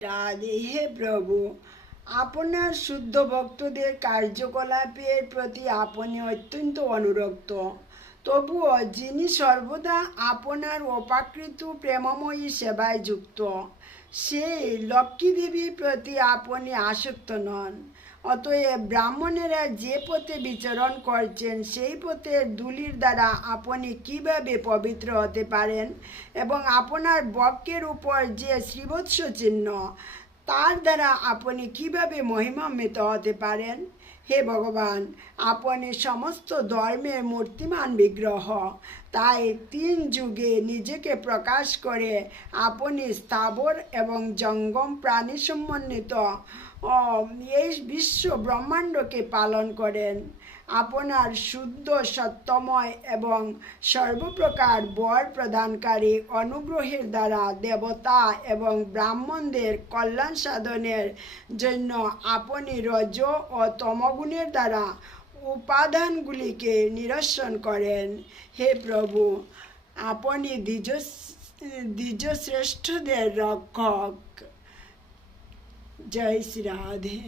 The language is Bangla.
রাধে। হে প্রভু, আপনার শুদ্ধ ভক্তদের কার্যকলাপের প্রতি আপনি অত্যন্ত অনুরক্ত। তবুও যিনি সর্বদা আপনার অপাকৃত প্রেমময়ী সেবায় যুক্ত, সেই লক্ষ্মী দেবীর প্রতি আপনি আসক্ত নন। অতএব ব্রাহ্মণেরা যে পথে বিচরণ করছেন সেই পথের ধূলির দ্বারা আপনি কিভাবে পবিত্র হতে পারেন, এবং আপনার বক্ষের উপর যে শ্রীবৎস চিহ্ন, তার দ্বারা আপনি কিভাবে মহিমান্বিত হতে পারেন? হে ভগবান, আপনি সমস্ত ধর্মের মূর্তিমান বিগ্রহ। তাই 3 যুগে নিজেকে প্রকাশ করে আপনি স্থাবর এবং জঙ্গম প্রাণী সমন্বিত এই বিশ্ব ব্রহ্মাণ্ডকে পালন করেন। আপনার শুদ্ধ, সত্যময় এবং সর্বপ্রকার বর প্রদানকারী অনুগ্রহের দ্বারা দেবতা এবং ব্রাহ্মণদের কল্যাণ সাধনের জন্য আপনি রজ ও তমগুণের দ্বারা উপাদানগুলিকে নিরসন করেন। হে প্রভু, আপনি দ্বিজশ্রেষ্ঠদের রক্ষক। জয় শ্রী রাধে।